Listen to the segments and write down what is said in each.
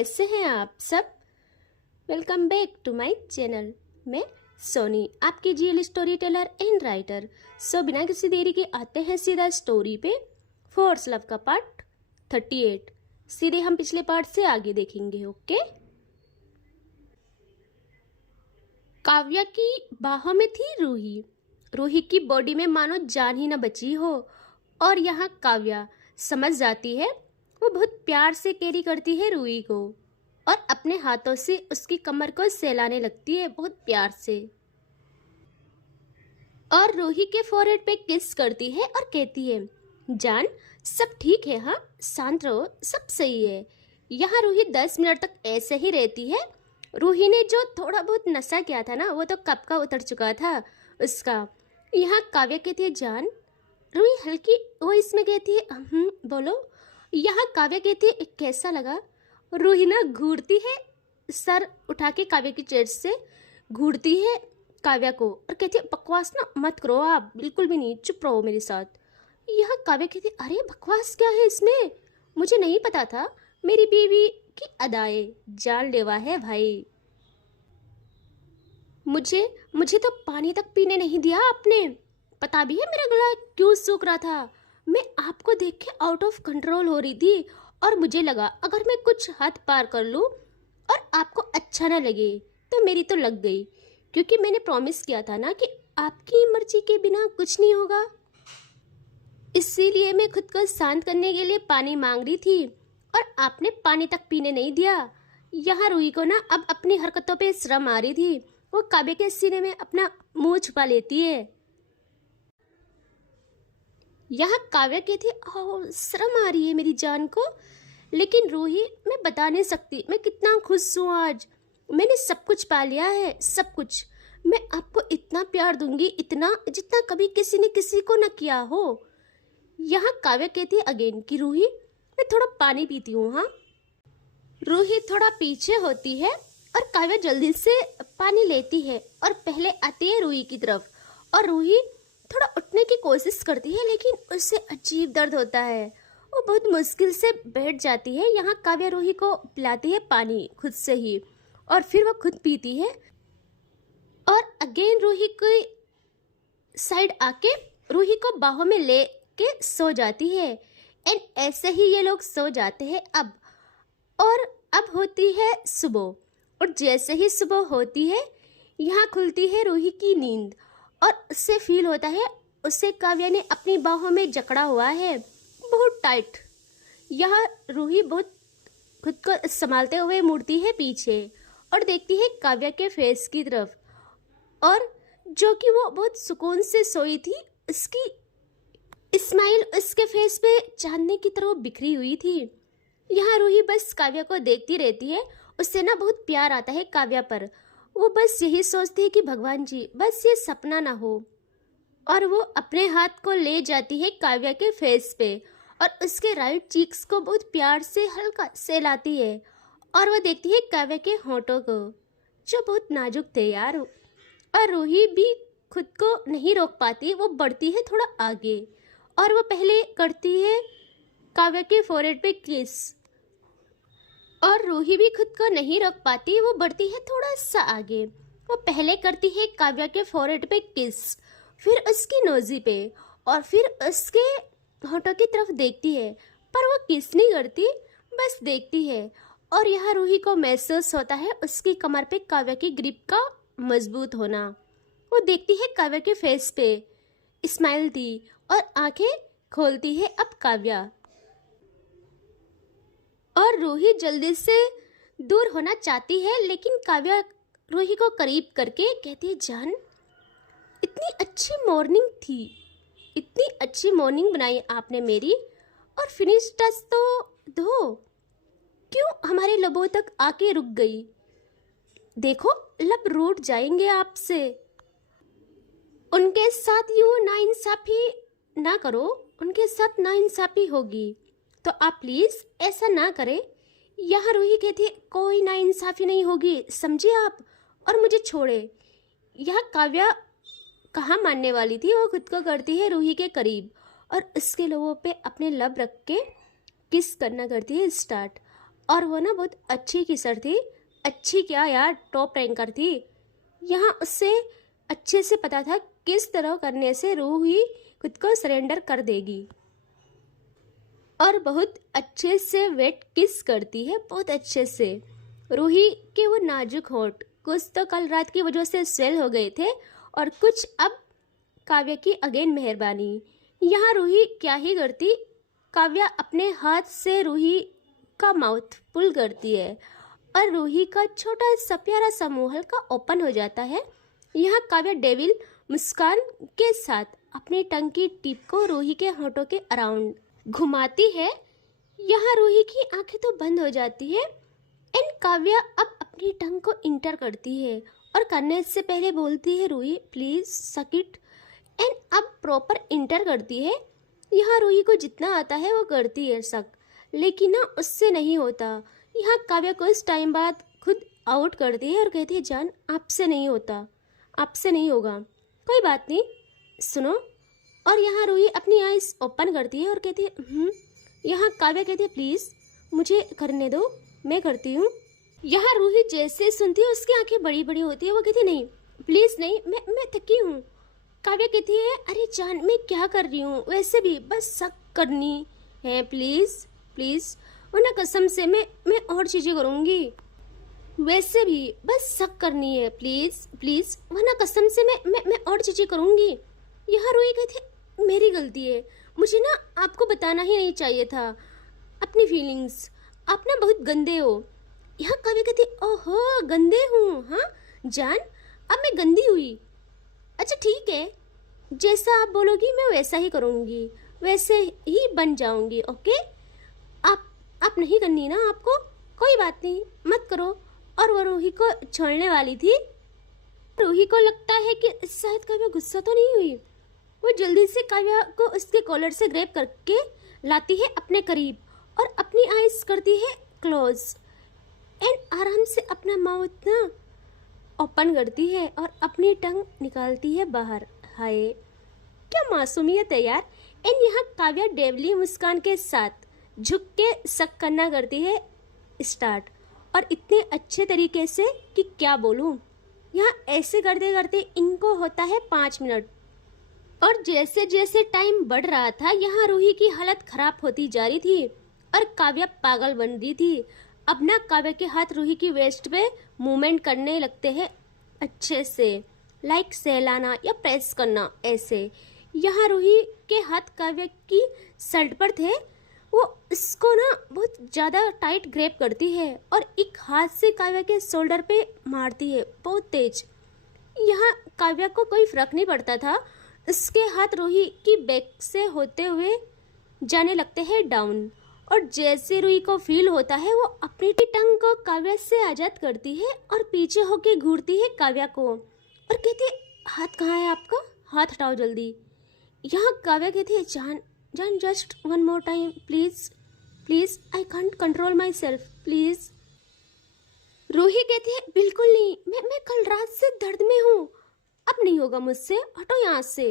कैसे हैं आप सब। Welcome back to my channel. मैं सोनी, आपकी GL storyteller and writer. So बिना किसी देरी के आते हैं सीधा स्टोरी पे। फोर्स लव का पार्ट 38। सीधे हम पिछले पार्ट से आगे देखेंगे। ओके। काव्या की बाहों में थी रूही। रूही की बॉडी में मानो जान ही न बची हो। और यहाँ काव्या समझ जाती है। वो बहुत प्यार से कैरी करती है रूही को और अपने हाथों से उसकी कमर को सहलाने लगती है बहुत प्यार से। और रूही के फोरहेड पे किस करती है और कहती है, जान सब ठीक है, हाँ शांत रहो, सब सही है। यहाँ रूही 10 मिनट तक ऐसे ही रहती है। रूही ने जो थोड़ा बहुत नशा किया था ना, वो तो कब का उतर चुका था उसका। यहाँ काव्या कहती है, जान। रूही हल्की वो इसमें कहती है, बोलो। यहाँ काव्या कहती है, कैसा लगा। रूही ना घूरती है, सर उठा के काव्या की चेस्ट से घूरती है काव्या को और कहती है, बकवास ना मत करो आप, बिल्कुल भी नहीं, चुप रहो मेरे साथ। यहाँ काव्या कहती है, अरे बकवास क्या है इसमें, मुझे नहीं पता था। मेरी बीवी की अदाएं जानलेवा है भाई। मुझे तो पानी तक पीने नहीं दिया आपने। पता भी है मेरा गला क्यों सूख रहा था। मैं आपको देख के आउट ऑफ कंट्रोल हो रही थी और मुझे लगा अगर मैं कुछ हद पार कर लूं और आपको अच्छा ना लगे तो मेरी तो लग गई, क्योंकि मैंने प्रॉमिस किया था ना कि आपकी मर्जी के बिना कुछ नहीं होगा। इसीलिए मैं खुद को शांत करने के लिए पानी मांग रही थी और आपने पानी तक पीने नहीं दिया। यहाँ रूही को ना अब अपनी हरकतों पे शर्म आ रही थी। वो काव्या के सीने में अपना मुंह छुपा लेती है। यहाँ काव्या कहती है, शर्म आ रही है मेरी जान को। लेकिन रूही मैं बता नहीं सकती मैं कितना खुश हूँ आज। मैंने सब कुछ पा लिया है, सब कुछ। मैं आपको इतना प्यार दूंगी, इतना जितना कभी किसी ने किसी को न किया हो। यहाँ काव्या कहती है अगेन कि रूही मैं थोड़ा पानी पीती हूँ। हाँ। रूही थोड़ा पीछे होती है और काव्या जल्दी से पानी लेती है और पहले आती है रूही की तरफ। और रूही थोड़ा उठने की कोशिश करती है लेकिन उससे अजीब दर्द होता है। वो बहुत मुश्किल से बैठ जाती है। यहाँ काव्या रूही को पिलाती है पानी खुद से ही और फिर वो खुद पीती है और अगेन रूही की साइड आके रूही को बाहों में ले के सो जाती है। एंड ऐसे ही ये लोग सो जाते हैं अब। और अब होती है सुबह और जैसे ही सुबह होती है यहाँ खुलती है रूही की नींद और उससे फील होता है उसे काव्या ने अपनी बाहों में जकड़ा हुआ है बहुत टाइट। यहाँ रूही बहुत खुद को संभालते हुए मुड़ती है पीछे और देखती है काव्या के फेस की तरफ, और जो कि वो बहुत सुकून से सोई थी। उसकी स्माइल उसके फेस पे चांदनी की तरह बिखरी हुई थी। यहाँ रूही बस काव्या को देखती रहती है। उससे ना बहुत प्यार आता है काव्या पर। वो बस यही सोचती है कि भगवान जी बस ये सपना ना हो। और वो अपने हाथ को ले जाती है काव्या के फेस पे और उसके राइट चीक्स को बहुत प्यार से हल्का सहलाती है। और वो देखती है काव्या के होंठों को जो बहुत नाजुक थे यार। और रूही भी खुद को नहीं रोक पाती, वो बढ़ती है थोड़ा आगे और वो पहले करती है काव्या के फोरहेड पे किस। और रूही भी खुद को नहीं रोक पाती, वो बढ़ती है थोड़ा सा आगे। वो पहले करती है काव्या के फोरहेड पे किस, फिर उसकी नोजी पे और फिर उसके होठों की तरफ देखती है, पर वो किस नहीं करती, बस देखती है। और यहाँ रूही को महसूस होता है उसकी कमर पे काव्या की ग्रिप का मजबूत होना। वो देखती है काव्या के फेस पे, स्माइल दी और आंखें खोलती है अब काव्या। और रूही जल्दी से दूर होना चाहती है लेकिन काव्या रूही को करीब करके कहती है, जान इतनी अच्छी मॉर्निंग थी, इतनी अच्छी मॉर्निंग बनाई आपने मेरी, और फिनिश टच तो दो, क्यों हमारे लबों तक आके रुक गई। देखो लब रूठ जाएंगे आपसे। उनके साथ यूं नाइंसाफी ना करो, उनके साथ नाइंसाफी होगी, तो आप प्लीज ऐसा ना करें। यहाँ रूही कहती है, कोई नाइंसाफी नहीं होगी, समझिए आप, और मुझे छोड़े। यहाँ काव्या कहाँ मानने वाली थी, वो खुद को करती है रूही के करीब और उसके लोगों पे अपने लब रख के किस करना करती है स्टार्ट। और वो ना बहुत अच्छी किसर थी। अच्छी क्या यार, टॉप रैंकर थी। यहाँ उससे अच्छे से पता था किस तरह करने से रूही खुद को सरेंडर कर देगी, और बहुत अच्छे से वेट किस करती है, बहुत अच्छे से। रूही के वो नाजुक होंठ कुछ तो कल रात की वजह से स्वेल हो गए थे, और कुछ अब काव्या की अगेन मेहरबानी। यहाँ रूही क्या ही करती, काव्या अपने हाथ से रूही का माउथ पुल करती है और रूही का छोटा सा प्यारा सा मुंह हल्का ओपन हो जाता है। यहाँ काव्या डेविल मुस्कान के साथ अपनी टंग की टिप को रूही के होठों के अराउंड घुमाती है। यहाँ रूही की आंखें तो बंद हो जाती है एंड काव्या अब अपनी टंग को इंटर करती है और करने से पहले बोलती है रूही प्लीज सक इट, एंड अब प्रॉपर इंटर करती है। यहाँ रूही को जितना आता है वो करती है सक, लेकिन ना उससे नहीं होता। यहाँ काव्या कुछ टाइम बाद खुद आउट करती है और कहती है जान आपसे नहीं होता, आपसे नहीं होगा, कोई बात नहीं सुनो। और यहाँ रूही अपनी आईज ओपन करती है और कहती है यहाँ काव्या कहती है प्लीज़ मुझे करने दो, मैं करती हूँ। यहाँ रूही जैसे सुनती है उसकी आंखें बड़ी बड़ी होती है, वो कहती है नहीं प्लीज़ नहीं, मैं थकी हूँ। काव्या कहती है अरे जान मैं क्या कर रही हूँ, वैसे भी बस सक करनी है प्लीज़ प्लीज़, वरना कसम से मैं और चीज़ें करूँगी, वैसे भी बस सक करनी है प्लीज़ प्लीज़, वरना कसम से मैं और चीज़ें करूँगी। यहाँ रूही कहती है मेरी गलती है, मुझे ना आपको बताना ही नहीं चाहिए था अपनी फीलिंग्स, आप ना बहुत गंदे हो। यहाँ काव्या कहती ओहो गंदे हूँ, हाँ जान अब मैं गंदी हुई, अच्छा ठीक है जैसा आप बोलोगी मैं वैसा ही करूँगी, वैसे ही बन जाऊँगी, ओके। आप नहीं करनी ना आपको, कोई बात नहीं मत करो। और वो रूही को छोड़ने वाली थी। रूही को लगता है कि शायद काव्या गुस्सा तो नहीं हुई। वो जल्दी से काव्या को उसके कॉलर से ग्रैब करके लाती है अपने करीब और अपनी आईज करती है क्लोज एंड आराम से अपना माउथ ना ओपन करती है और अपनी टंग निकालती है बाहर। हाय क्या मासूमियत है यार। एंड यहाँ काव्या डेवली मुस्कान के साथ झुक के शक करना करती है स्टार्ट, और इतने अच्छे तरीके से कि क्या बोलूँ। यहाँ ऐसे करते करते इनको होता है 5 मिनट, और जैसे जैसे टाइम बढ़ रहा था यहाँ रूही की हालत खराब होती जा रही थी और काव्या पागल बन रही थी। अब ना काव्या के हाथ रूही की वेस्ट पे मूवमेंट करने लगते हैं अच्छे से, लाइक सहलाना या प्रेस करना ऐसे। यहाँ रूही के हाथ काव्या की शर्ट पर थे, वो इसको ना बहुत ज़्यादा टाइट ग्रैब करती है और एक हाथ से काव्या के शोल्डर पे मारती है बहुत तेज। यहाँ काव्या को कोई फर्क नहीं पड़ता था, उसके हाथ रूही की बैक से होते हुए जाने लगते हैं डाउन, और जैसे रूही को फील होता है वो अपनी टंग को काव्या से आज़ाद करती है और पीछे होके घूरती है काव्या को और कहती है हाथ कहाँ है आपका, हाथ हटाओ जल्दी। यहाँ काव्या कहती है जान जान just one more time please please, I can't control myself please. Ruhi कहती है बिल्कुल नहीं, मैं कल रात से दर्द में हूँ, अब नहीं होगा मुझसे, हटो यहाँ से।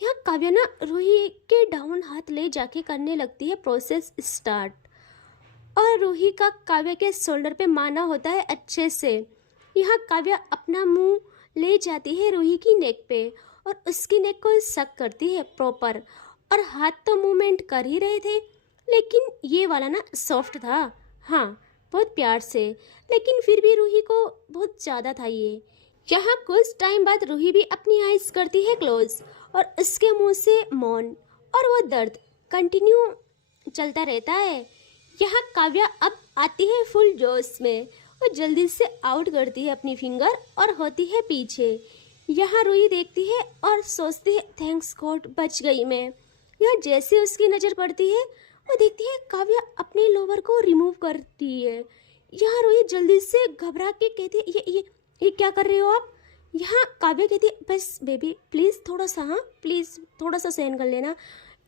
यहाँ काव्या ना रूही के डाउन हाथ ले जाके करने लगती है प्रोसेस स्टार्ट, और रूही का काव्या के शोल्डर पे मारना होता है अच्छे से। यहाँ काव्या अपना मुंह ले जाती है रूही की नेक पे और उसकी नेक को सक करती है प्रॉपर, और हाथ तो मूवमेंट कर ही रहे थे लेकिन ये वाला ना सॉफ्ट था, हाँ बहुत प्यार से, लेकिन फिर भी रूही को बहुत ज़्यादा था ये। यहाँ कुछ टाइम बाद रूही भी अपनी आईज करती है क्लोज और उसके मुंह से मौन, और वो दर्द कंटिन्यू चलता रहता है। यहाँ काव्या अब आती है फुल जोश में, वो जल्दी से आउट करती है अपनी फिंगर और होती है पीछे। यहाँ रूही देखती है और सोचती है थैंक्स गॉड बच गई मैं। यहाँ जैसे उसकी नज़र पड़ती है वो देखती है काव्या अपने लोवर को रिमूव करती है। यहाँ रूही जल्दी से घबरा के कहती है ये क्या कर रहे हो आप। यहाँ काव्या कहती है बस बेबी प्लीज़ थोड़ा सा, हाँ प्लीज़ थोड़ा सा सहन कर लेना।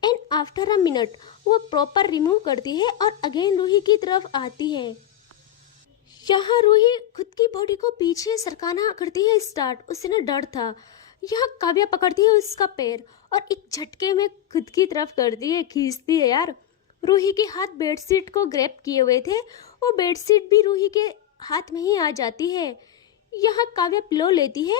एंड आफ्टर अ मिनट वो प्रॉपर रिमूव करती है और अगेन रूही की तरफ आती है। यहाँ रूही खुद की बॉडी को पीछे सरकाना करती है स्टार्ट, उससे ना डर था। यहाँ काव्या पकड़ती है उसका पैर और एक झटके में खुद की तरफ करती है, खींचती है। यार रूही के हाथ बेडशीट को ग्रैब किए हुए थे वो बेडशीट भी रूही के हाथ में ही आ जाती है। यहाँ काव्या पिलो लेती है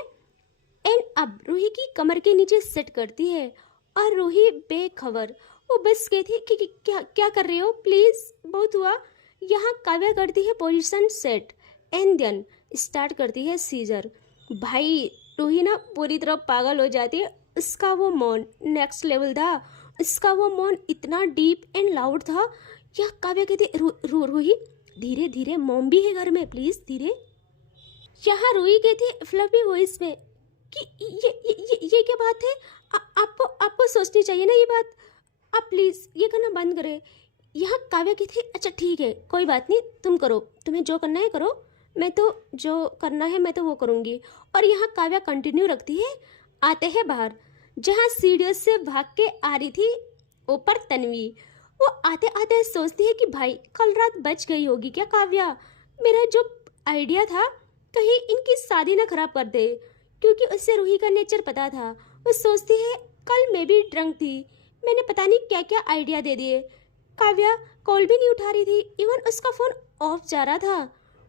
एंड अब रूही की कमर के नीचे सेट करती है और रूही बेखबर। वो बस कहती है कि क्या क्या कर रहे हो, प्लीज बहुत हुआ। यहाँ काव्या करती है position set and then start करती है सीजर। भाई रूही ना पूरी तरह पागल हो जाती है। उसका वो मौन नेक्स्ट लेवल था। उसका वो मौन इतना डीप एंड लाउड था। यह काव्या कहती रूही धीरे धीरे, मॉम भी है घर में, प्लीज धीरे। यहाँ रूही कहती फ्लफी वॉइस में कि ये क्या बात है, आपको सोचनी चाहिए ना ये बात, आप प्लीज ये करना बंद करें। यहाँ काव्या की थी अच्छा ठीक है कोई बात नहीं, तुम करो, तुम्हें जो करना है करो, मैं तो जो करना है मैं तो वो करूँगी। और यहाँ काव्या कंटिन्यू रखती है। आते हैं बाहर जहाँ सीढ़ियों से भाग के आ रही थी ऊपर तन्वी। वो आते आते सोचती है कि भाई कल रात बच गई होगी क्या काव्या, मेरा जो आइडिया था कहीं इनकी शादी ना खराब कर दे, क्योंकि उससे रूही का नेचर पता था। वो सोचती है कल मैं भी ड्रंक थी, मैंने पता नहीं क्या क्या आइडिया दे दिए। काव्या कॉल भी नहीं उठा रही थी, इवन उसका फ़ोन ऑफ जा रहा था।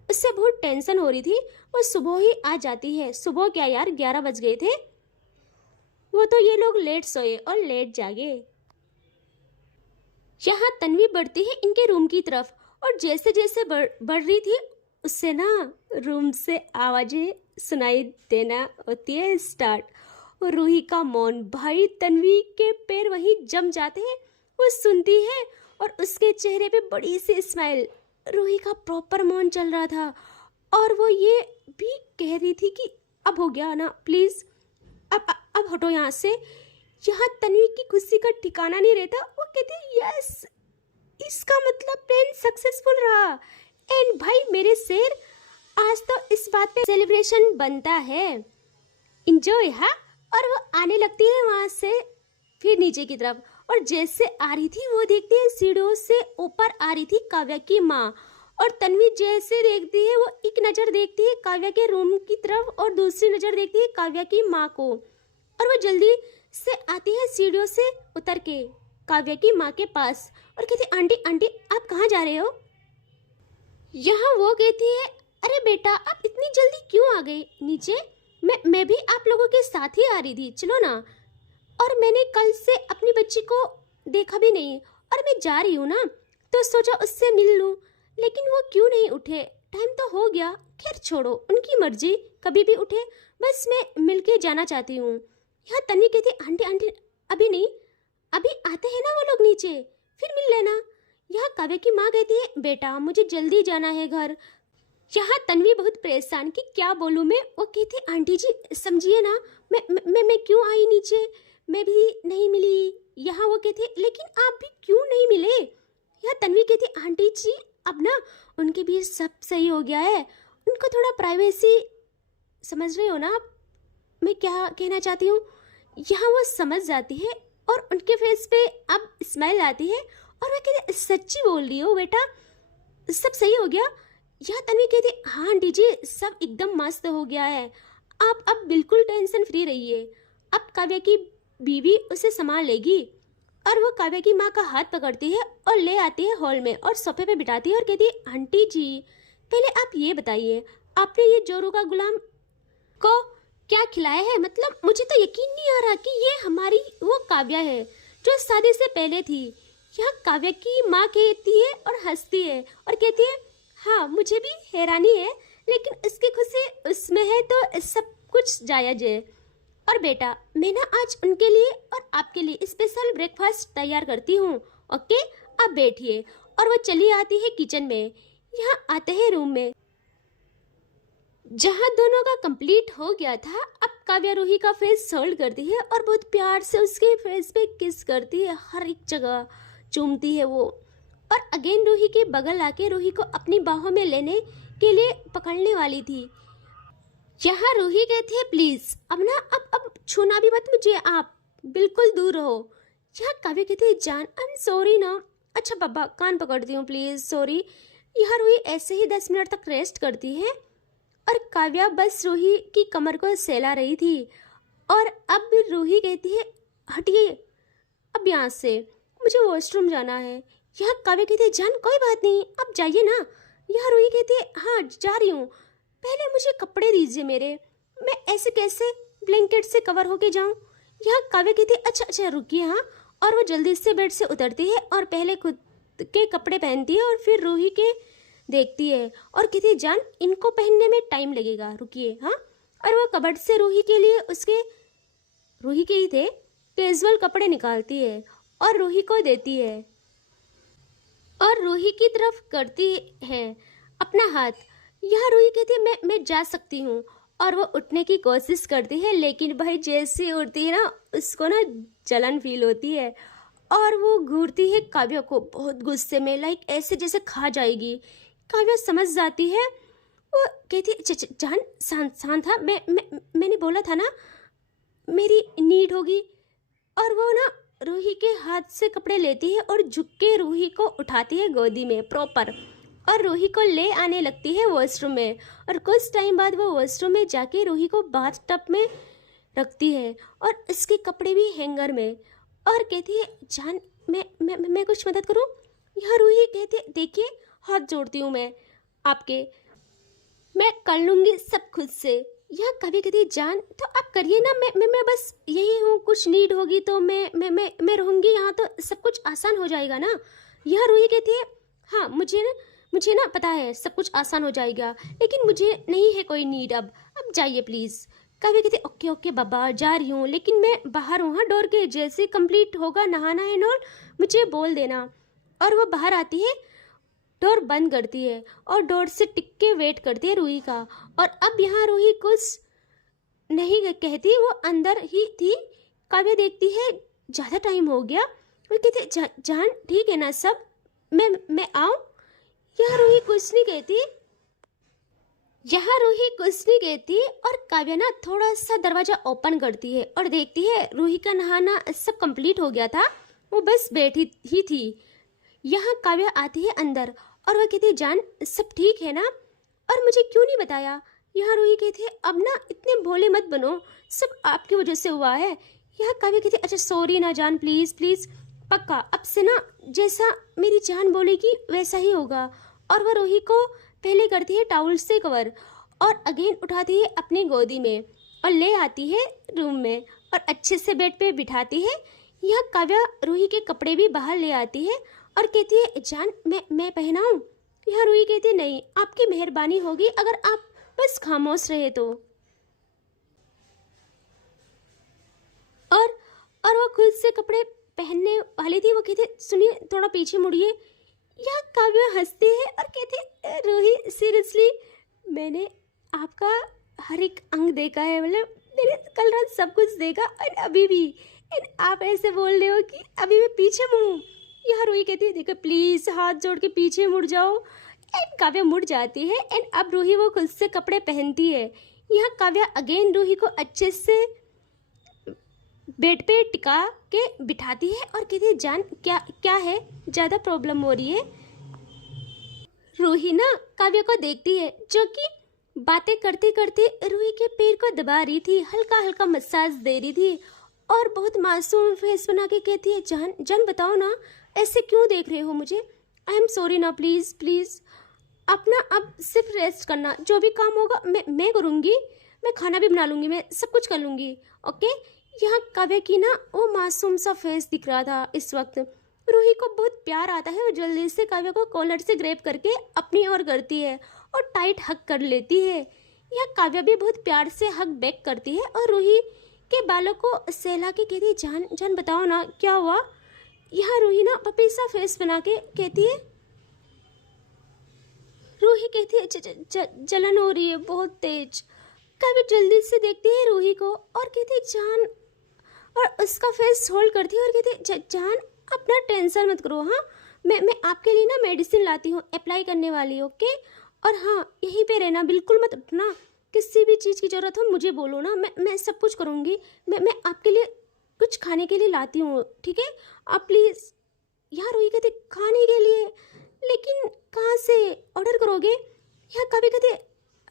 उससे बहुत टेंशन हो रही थी। वो सुबह ही आ जाती है। सुबह क्या यार 11 बज गए थे। वो तो ये लोग लेट सोए और लेट जागे। यहाँ तन्वी बढ़ती है इनके रूम की तरफ और जैसे जैसे बढ़ रही थी उससे ना रूम से आवाज़ें सुनाई देना होती है स्टार्ट। और रूही का मौन, भाई तन्वी के पैर वहीं जम जाते हैं। वो सुनती है और उसके चेहरे पे बड़ी सी स्माइल। रूही का प्रॉपर मौन चल रहा था और वो ये भी कह रही थी कि अब हो गया ना प्लीज़, अब हटो यहाँ से। यहाँ तन्वी की खुशी का ठिकाना नहीं रहता। वो कहती यस, इसका मतलब प्लान सक्सेसफुल रहा। एंड भाई मेरे शेर, आज तो इस बात पे सेलिब्रेशन बनता है, इंजॉय। हाँ, और वो आने लगती है वहाँ से फिर नीचे की तरफ। और जैसे आ रही थी वो देखती है सीढ़ियों से ऊपर आ रही थी काव्या की माँ। और तन्वी जैसे देखती है वो एक नज़र देखती है काव्या के रूम की तरफ और दूसरी नज़र देखती है काव्या की माँ को। और वो जल्दी से आती है सीढ़ियों से उतर के काव्या की माँ के पास और कहती आंटी आंटी आप कहाँ जा रहे हो। यहाँ वो कहती है अरे बेटा आप इतनी जल्दी क्यों आ गए नीचे, मैं भी आप लोगों के साथ ही आ रही थी, चलो ना। और मैंने कल से अपनी बच्ची को देखा भी नहीं और मैं जा रही हूँ ना, तो सोचा उससे मिल लूँ, लेकिन वो क्यों नहीं उठे, टाइम तो हो गया। खैर छोड़ो, उनकी मर्जी, कभी भी उठे, बस मैं मिल के जाना चाहती हूँ। यहाँ तन्वी कहती आंटी आंटी अभी नहीं, अभी आते हैं ना वो लोग नीचे, फिर मिल लेना। यहाँ काव्या की माँ कहती है बेटा मुझे जल्दी जाना है घर। यहाँ तन्वी बहुत परेशान कि क्या बोलूँ मैं। वो कहती आंटी जी समझिए ना, मैं क्यों आई नीचे, मैं भी नहीं मिली। यहाँ वो कहती लेकिन आप भी क्यों नहीं मिले। यहाँ तन्वी कहती आंटी जी अब ना उनके बीच सब सही हो गया है, उनको थोड़ा प्राइवेसी, समझ रहे हो ना आप मैं क्या कहना चाहती हूँ। यहाँ वो समझ जाती है और उनके फेस पे अब स्माइल आती है और वह कहते सच्ची बोल रही हो बेटा, सब सही हो गया। यह तन्वी कहती हाँ आंटी जी सब एकदम मस्त हो गया है, आप अब बिल्कुल टेंशन फ्री रहिए, अब काव्या की बीवी उसे संभाल लेगी। और वो काव्या की माँ का हाथ पकड़ती है और ले आती है हॉल में और सोफे पे बिठाती है और कहती है आंटी जी पहले आप ये बताइए आपने ये जोरू का गुलाम को क्या खिलाया है, मतलब मुझे तो यकीन नहीं आ रहा कि ये हमारी वो काव्या है जो शादी से पहले थी। यहाँ काव्या की माँ कहती है और हंसती है और कहती है हाँ मुझे भी हैरानी है, लेकिन उसकी खुशी उसमें है तो सब कुछ जायज़ है। और बेटा मैं ना आज उनके लिए और आपके लिए स्पेशल ब्रेकफास्ट तैयार करती हूँ, ओके आप बैठिए। और वो चली आती है किचन में। यहाँ आते हैं रूम में जहाँ दोनों का कंप्लीट हो गया था। अब काव्या रूही का फेस होल्ड करती है और बहुत प्यार से उसके फेस पे किस करती है, हर एक जगह चूमती है वो। और अगेन रूही के बगल आके रूही को अपनी बाहों में लेने के लिए पकड़ने वाली थी। यहाँ रूही कहती है प्लीज अब ना अब छूना भी मत मुझे, आप बिल्कुल दूर रहो। यहाँ काव्या कहती है जान आई एम सॉरी ना, अच्छा पापा कान पकड़ती हूँ प्लीज सॉरी। यहाँ रूही ऐसे ही 10 मिनट तक रेस्ट करती है और काव्या बस रूही की कमर को सहला रही थी। और अब रूही कहती है हटिए अब यहाँ से, मुझे वॉशरूम जाना है। यहाँ काव्या कहती है जान कोई बात नहीं आप जाइए ना। यहाँ रूही कहती है हाँ जा रही हूँ, पहले मुझे कपड़े दीजिए मेरे, मैं ऐसे कैसे ब्लैंकेट से कवर होके जाऊँ। यहाँ काव्या कहती है अच्छा अच्छा रुकिए हाँ, और वो जल्दी से बेड से उतरती है और पहले खुद के कपड़े पहनती है और फिर रूही के देखती है और कहती है जान इनको पहनने में टाइम लगेगा, रुकिए हाँ। और वो कबर्ड से रूही के लिए उसके रूही के ही थे कैजुअल कपड़े निकालती है और रूही को देती है और रूही की तरफ करती है अपना हाथ। यहाँ रूही कहती है मैं जा सकती हूँ, और वो उठने की कोशिश करती है लेकिन भाई जैसे उठती है ना उसको ना जलन फील होती है और वो घूरती है काव्या को बहुत गुस्से में, लाइक ऐसे जैसे खा जाएगी। काव्या समझ जाती है, वो कहती है जान शांत शांत था, मैंने बोला था ना मेरी नीड होगी। और वो ना रूही के हाथ से कपड़े लेती है और झुक के रूही को उठाती है गोदी में प्रॉपर और रूही को ले आने लगती है वॉशरूम में। और कुछ टाइम बाद वो वॉशरूम में जाके रूही को बाथ टब में रखती है और इसके कपड़े भी हैंगर में, और कहती है जान मैं कुछ मदद करूं। यहाँ रूही कहती है देखिए हाथ जोड़ती हूँ मैं आपके, मैं कर लूँगी सब खुद से। यहाँ कभी कभी जान तो आप करिए ना, मैं बस यही हूँ, कुछ नीड होगी तो मैं रहूँगी यहाँ, तो सब कुछ आसान हो जाएगा ना। यहाँ रूही कहती है हाँ मुझे ना पता है सब कुछ आसान हो जाएगा, लेकिन मुझे नहीं है कोई नीड अब जाइए प्लीज़। कभी कहती ओके ओके बाबा जा रही हूँ, लेकिन मैं बाहर हूँ हाँ डोर के, जैसे कंप्लीट होगा नहाना है और मुझे बोल देना। और वो बाहर आती है, डोर बंद करती है और डोर से टिक के वेट करती है रूही का। और अब यहाँ रूही कुछ नहीं कहती, वो अंदर ही थी। काव्या देखती है ज़्यादा टाइम हो गया, वो कहती जान ठीक है ना सब, मैं आऊँ। यहाँ रूही कुछ नहीं कहती और काव्या ना थोड़ा सा दरवाज़ा ओपन करती है और देखती है रूही का नहाना सब कंप्लीट हो गया था, वो बस बैठी ही थी। यहाँ काव्या आती है अंदर और वह कहती है जान सब ठीक है ना, और मुझे क्यों नहीं बताया। यहाँ रूही कहती है अब ना इतने भोले मत बनो, सब आपकी वजह से हुआ है। यहाँ काव्या कहती है अच्छा सॉरी ना जान, प्लीज़ प्लीज़ पक्का अब से ना जैसा मेरी जान बोलेगी वैसा ही होगा। और वह रूही को पहले करती है टाउल से कवर और अगेन उठाती है अपनी गोदी में और ले आती है रूम में और अच्छे से बेड पे बिठाती है। यहाँ काव्या रूही के कपड़े भी बाहर ले आती है और कहती है जान मैं पहनाऊं। यहाँ रूही कहती है नहीं आपकी मेहरबानी होगी अगर आप बस खामोश रहे तो। और वो खुद से कपड़े पहनने वाली थी, वो कहती सुनिए थोड़ा पीछे मुड़िए। यहाँ काव्या हंसती है और कहती है रूही सीरियसली मैंने आपका हर एक अंग देखा है, मतलब मैंने कल रात सब कुछ देखा और अभी भी, एंड आप ऐसे बोल रहे हो कि अभी मैं पीछे मुड़ूं। यहाँ रूही कहती है देखो प्लीज़ हाथ जोड़ के पीछे मुड़ जाओ, एंड काव्या मुड़ जाती है। एंड अब रूही वो खुद से कपड़े पहनती है। यहाँ काव्या अगेन रूही को अच्छे से बेड पे टिका के बिठाती है और कहती है जान क्या है, ज़्यादा प्रॉब्लम हो रही है। रूही ना काव्या को देखती है जो कि बातें करते करते रूही के पैर को दबा रही थी, हल्का हल्का मसाज दे रही थी और बहुत मासूम फेस बना के कहती है जान बताओ ना ऐसे क्यों देख रहे हो मुझे, आई एम सॉरी ना प्लीज़ प्लीज़ आप ना अब सिर्फ रेस्ट करना, जो भी काम होगा मैं करूँगी, मैं खाना भी बना लूँगी, मैं सब कुछ कर लूँगी ओके। यहाँ काव्या की ना वो मासूम सा फेस दिख रहा था इस वक्त। रूही को बहुत प्यार आता है, वो जल्दी से काव्या को कॉलर से ग्रैब करके अपनी ओर करती है और टाइट हग कर लेती है। यहाँ काव्या भी बहुत प्यार से हग बैक करती है और रूही के बालों को सहला के कहती है जान बताओ ना क्या हुआ। यहाँ रूही ना पपी सा फेस बना के कहती है, रूही कहती है जलन हो रही है बहुत तेज। काव्या जल्दी से देखती है रूही को और कहती है जान, और उसका फेस होल्ड करती है और कहती है जान अपना टेंशन मत करो हाँ, मैं आपके लिए ना मेडिसिन लाती हूँ अप्लाई करने वाली ओके। और हाँ यहीं पे रहना, बिल्कुल मत उठना, किसी भी चीज़ की ज़रूरत हो मुझे बोलो ना, मैं सब कुछ करूँगी, मैं आपके लिए कुछ खाने के लिए लाती हूँ ठीक है, आप प्लीज़। यहाँ रूही कहते खाने के लिए, लेकिन कहाँ से ऑर्डर करोगे। यहाँ कभी कहते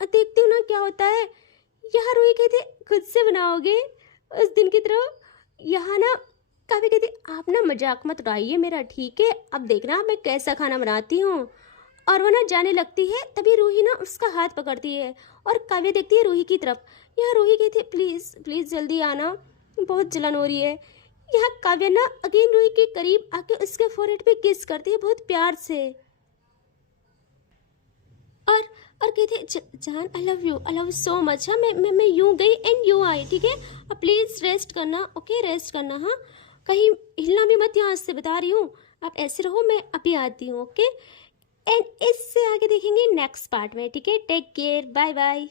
देखती हूँ ना क्या होता है। यहाँ रूही कहते खुद से बनाओगे उस दिन की तरह। यहाँ ना कभी कहते आप ना मजाक मत उड़ाइए मेरा ठीक है, अब देखना मैं कैसा खाना बनाती हूँ। और वो ना जाने लगती है, तभी रूही ना उसका हाथ पकड़ती है और काव्या देखती है रूही की तरफ। यहाँ रूही कहती है प्लीज़ प्लीज़ जल्दी आना, बहुत जलन हो रही है। यहाँ काव्या ना अगेन रूही के करीब आके उसके फोरहेड पे किस करती है बहुत प्यार से, और कहते हैं जान I love you so much. हाँ मैं यूँ गई एंड यूँ आई, ठीक है। अब प्लीज़ रेस्ट करना, ओके रेस्ट करना, हाँ कहीं हिलना भी मत यहाँ से, बता रही हूँ। आप ऐसे रहो, मैं अभी आती हूँ, ओके। एंड इससे आगे देखेंगे नेक्स्ट पार्ट में, ठीक है। Take care, bye bye.